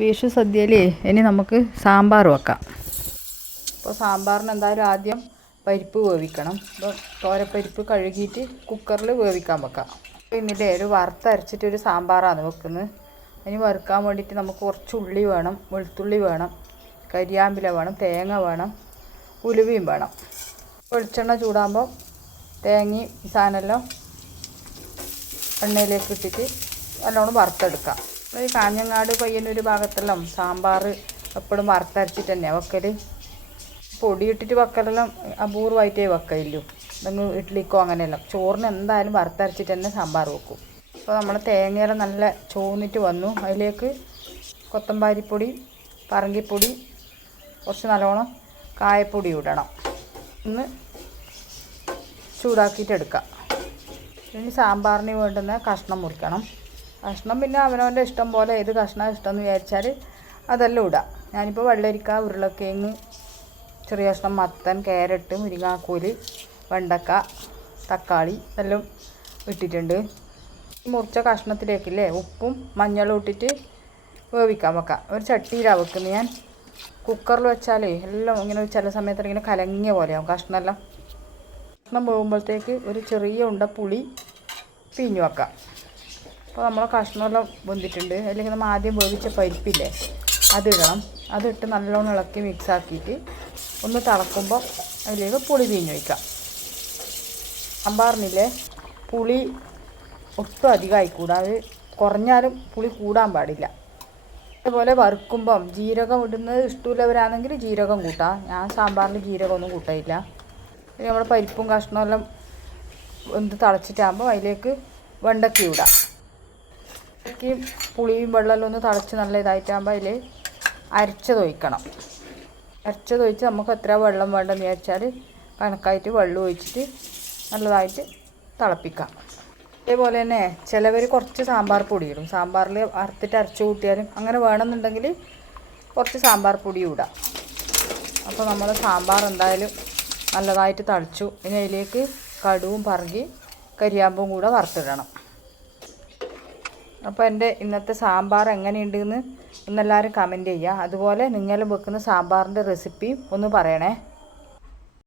വിഷു സദ്യയിൽ ഇനി നമുക്ക് സാമ്പാർ വെക്കാം. അപ്പോൾ സാമ്പാറിന് എന്തായാലും ആദ്യം പരിപ്പ് വേവിക്കണം. അപ്പോൾ തോരപ്പരിപ്പ് കഴുകിയിട്ട് കുക്കറിൽ വേവിക്കാൻ വെക്കാം. ഇന്നില്ലേ ഒരു വറുത്തരച്ചിട്ടൊരു സാമ്പാറാണ് വെക്കുന്നത്. ഇനി വറുക്കാൻ വേണ്ടിയിട്ട് നമുക്ക് കുറച്ച് ഉള്ളി വേണം, വെളുത്തുള്ളി വേണം, കരിയാമ്പില വേണം, തേങ്ങ വേണം, ഉലുവയും വേണം. വെളിച്ചെണ്ണ ചൂടാകുമ്പോൾ തേങ്ങയും സാധനമെല്ലാം എണ്ണയിലേക്ക് ഇട്ടിട്ട് നല്ലോണം വറുത്തെടുക്കാം. ഈ കാഞ്ഞങ്ങാട് പയ്യന്നൂർ ഭാഗത്തെല്ലാം സാമ്പാർ എപ്പോഴും വറുത്തരച്ചിട്ട് തന്നെയാണ് വെക്കൽ. പൊടിയിട്ടിട്ട് വെക്കലെല്ലാം അപൂർവമായിട്ടേ വെക്കയില്ലൂ. എന്തെങ്കിലും ഇഡ്ഡലിക്കോ അങ്ങനെയെല്ലാം. ചോറിന് എന്തായാലും വറുത്തരച്ചിട്ട് തന്നെ സാമ്പാർ വെക്കും. അപ്പോൾ നമ്മൾ തേങ്ങയെല്ലാം നല്ല ചോന്നിട്ട് വന്നു. അതിലേക്ക് കൊത്തമ്പാരിപ്പൊടി, പറങ്കിപ്പൊടി, കുറച്ച് നല്ലോണം കായപ്പൊടി ഇടണം. ഒന്ന് ചൂടാക്കിയിട്ട് എടുക്കാം. ഇനി സാമ്പാറിന് വേണ്ടുന്ന കഷ്ണം മുറിക്കണം. കഷ്ണം പിന്നെ അവനവൻ്റെ ഇഷ്ടം പോലെ ഏത് കഷ്ണം ഇഷ്ടമെന്ന് വിചാരിച്ചാൽ അതെല്ലാം ഇടാം. ഞാനിപ്പോൾ വെള്ളരിക്ക, ഉരുളക്കിഴങ്ങ്, ചെറിയ കഷ്ണം മത്തൻ, ക്യാരറ്റ്, മുരിങ്ങാക്കോല്, വെണ്ടക്ക, തക്കാളി എല്ലാം ഇട്ടിട്ടുണ്ട്. മുറിച്ച കഷ്ണത്തിലേക്കില്ലേ ഉപ്പും മഞ്ഞളും ഇട്ടിട്ട് വേവിക്കാൻ വെക്കാം. ഒരു ചട്ടിയിലാണ് വെക്കുന്നത് ഞാൻ. കുക്കറിൽ വെച്ചാലേ എല്ലാം ഇങ്ങനെ ചില സമയത്ത് ഇങ്ങനെ കലങ്ങിയ പോലെയാവും കഷ്ണമെല്ലാം. കഷ്ണം വേകുമ്പോഴത്തേക്ക് ഒരു ചെറിയ ഉണ്ട പുളി പിഴിഞ്ഞ് വെക്കാം. അപ്പോൾ നമ്മൾ കഷ്ണമെല്ലാം വെന്തിട്ടുണ്ട്. അല്ലെങ്കിൽ നമ്മൾ ആദ്യം വേവിച്ച പരിപ്പില്ലേ അതിടണം. അതിട്ട് നല്ലോണം ഇളക്കി മിക്സാക്കിയിട്ട് ഒന്ന് തിളക്കുമ്പോൾ അതിലേക്ക് പുളി പിഴിഞ്ഞ് വയ്ക്കാം. സാമ്പാറിനില്ലേ പുളി ഒട്ടും അധികമായിക്കൂടാ. അത് കുറഞ്ഞാലും പുളി കൂടാൻ പാടില്ല. അതുപോലെ വറുക്കുമ്പം ജീരകം ഇടുന്നത് ഇഷ്ടമില്ലവരാണെങ്കിൽ ജീരകം കൂട്ടാം. ഞാൻ സാമ്പാറിൽ ജീരകമൊന്നും കൂട്ടില്ല. പിന്നെ നമ്മുടെ പരിപ്പും കഷ്ണമെല്ലാം വെന്ത് തിളച്ചിട്ടാകുമ്പോൾ അതിലേക്ക് വെണ്ടയ്ക്ക ഇടാം. വെണ്ടയ്ക്കയും പുളിയും വെള്ളമെല്ലാം ഒന്ന് തിളച്ച് നല്ല ഇതായിട്ടാകുമ്പോൾ അതിൽ അരച്ചതൊഴിക്കണം. അരച്ചതൊഴിച്ച് നമുക്ക് എത്ര വെള്ളം വേണ്ടെന്ന് വിചാരിച്ചാൽ കണക്കായിട്ട് വെള്ളം ഒഴിച്ചിട്ട് നല്ലതായിട്ട് തിളപ്പിക്കാം. അതേപോലെ തന്നെ ചിലവർ കുറച്ച് സാമ്പാർ പൊടി ഇടും. സാമ്പാറിൽ വറുത്തിട്ട് അരച്ച് കൂട്ടിയാലും അങ്ങനെ വേണമെന്നുണ്ടെങ്കിൽ കുറച്ച് സാമ്പാർ പൊടി ഇടാം. അപ്പോൾ നമ്മൾ സാമ്പാർ എന്തായാലും നല്ലതായിട്ട് തളിച്ചു. ഇനി അതിലേക്ക് കടുവും പറങ്കി കരിയാമ്പും കൂടെ വറുത്തിടണം. അപ്പോൾ എൻ്റെ ഇന്നത്തെ സാമ്പാർ എങ്ങനെയുണ്ടെന്ന് ഒന്നെല്ലാവരും കമൻറ്റ് ചെയ്യുക. അതുപോലെ നിങ്ങളും വെക്കുന്ന സാമ്പാറിൻ്റെ റെസിപ്പിയും ഒന്ന് പറയണേ.